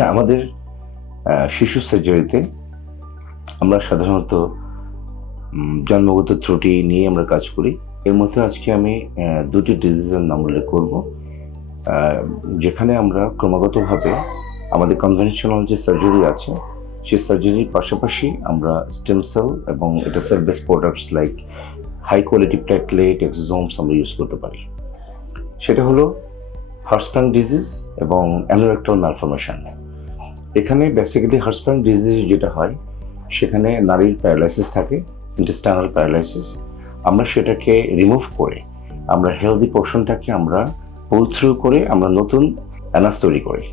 না, আমাদের শিশু সার্জারিতে আমরা সাধারণত জন্মগত ত্রুটি নিয়ে আমরা কাজ করি। এর মধ্যে আজকে আমি দুটি ডিজিজের নাম উল্লেখ করব, যেখানে আমরা ক্রমাগতভাবে আমাদের কনভেনশনাল যে সার্জারি আছে সেই সার্জারির পাশাপাশি আমরা স্টেম সেল এবং এটা cell base products like high quality platelet exosomes আমরা ইউজ করতে পারি। সেটা হলো হার্সপ্রাং ডিজিজ এবং অ্যানোরেক্টাল ম্যালফরমেশন। এখানে বেসিক্যালি হার্সপ্রাং ডিজিজ যেটা হয়, সেখানে নারীর প্যারালাইসিস থাকে, ইন্টেস্টাইনাল প্যারালাইসিস। আমরা সেটাকে রিমুভ করে আমরা হেলদি পোর্শনটাকে আমরা পুল থ্রু করে আমরা নতুন অ্যানাস তৈরি করি।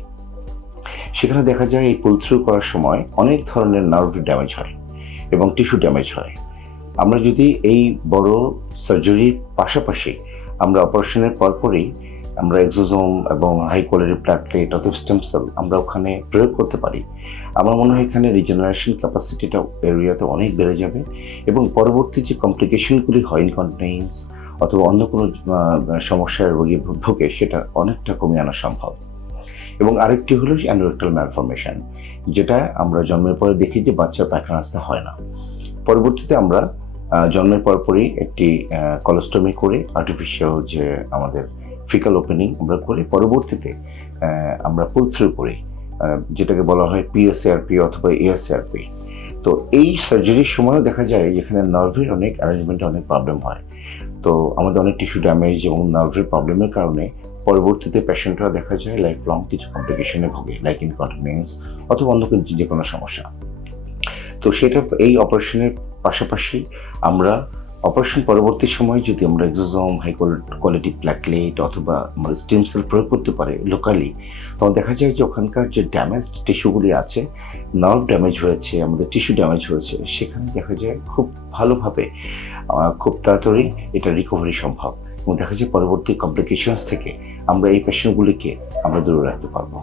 সেখানে দেখা যায় এই পুল থ্রু করার সময় অনেক ধরনের নার্ভ ড্যামেজ হয় এবং টিস্যু ড্যামেজ হয়। আমরা যদি এই বড় সার্জারির পাশাপাশি আমরা অপারেশনের পরপরই আমরা এক্সোসোম এবং হাই কোয়ালিটি প্লেটলেট অথবা স্টেম সেল আমরা ওখানে প্রয়োগ করতে পারি, আমার মনে হয় এখানে রিজেনারেশন ক্যাপাসিটিটা এরিয়াতে অনেক বেড়ে যাবে এবং পরবর্তী যে কমপ্লিকেশনগুলি হয়, ইনকন্টিনেন্স অথবা অন্য কোনো সমস্যার রোগী ভোগে, সেটা অনেকটা কমিয়ে আনা সম্ভব। এবং আরেকটি হলো অ্যানোরেক্টাল ম্যালফরমেশন, যেটা আমরা জন্মের পরে দেখি যে বাচ্চার পায়খানা আসতে হয় না। পরবর্তীতে আমরা জন্মের পরপরই একটি কলোস্টমি করে আর্টিফিশিয়াল যে আমাদের ফিকাল ওপেনিং আমরা করি, পরবর্তীতে আমরা পুল থ্রু করি, যেটাকে বলা হয় পিএসআরপি অথবা এএসআরপি। তো এই সার্জারির সময়ও দেখা যায় যেখানে নার্ভের অনেক অ্যারেঞ্জমেন্টে অনেক প্রবলেম হয়। তো আমাদের অনেক টিস্যু ড্যামেজ এবং নার্ভের প্রবলেমের কারণে পরবর্তীতে পেশেন্টরা দেখা যায় লাইফ লং কিছু কমপ্লিকেশনে ভোগে, লাইক ইনকন্টিনেন্স অথবা অন্য যে কোনো সমস্যা। তো সেটা এই অপারেশনের পাশাপাশি আমরা অপারেশন পরবর্তী সময় যদি আমরা এক্সোসোম হাই কোয়ালিটি প্লেটলেট অথবা আমরা স্টেম সেল প্রয়োগ করতে পারি লোকালি, তখন দেখা যায় যে ওখানকার যে ড্যামেজ টিস্যুগুলি আছে, নার্ভ ড্যামেজ হয়েছে, আমাদের টিস্যু ড্যামেজ হয়েছে, সেখানে দেখা যায় খুব ভালোভাবে খুব তাড়াতাড়ি এটা রিকভারি সম্ভব এবং দেখা যায় পরবর্তী কমপ্লিকেশনস থেকে আমরা এই পেশেন্টগুলিকে আমরা দূরে রাখতে পারবো।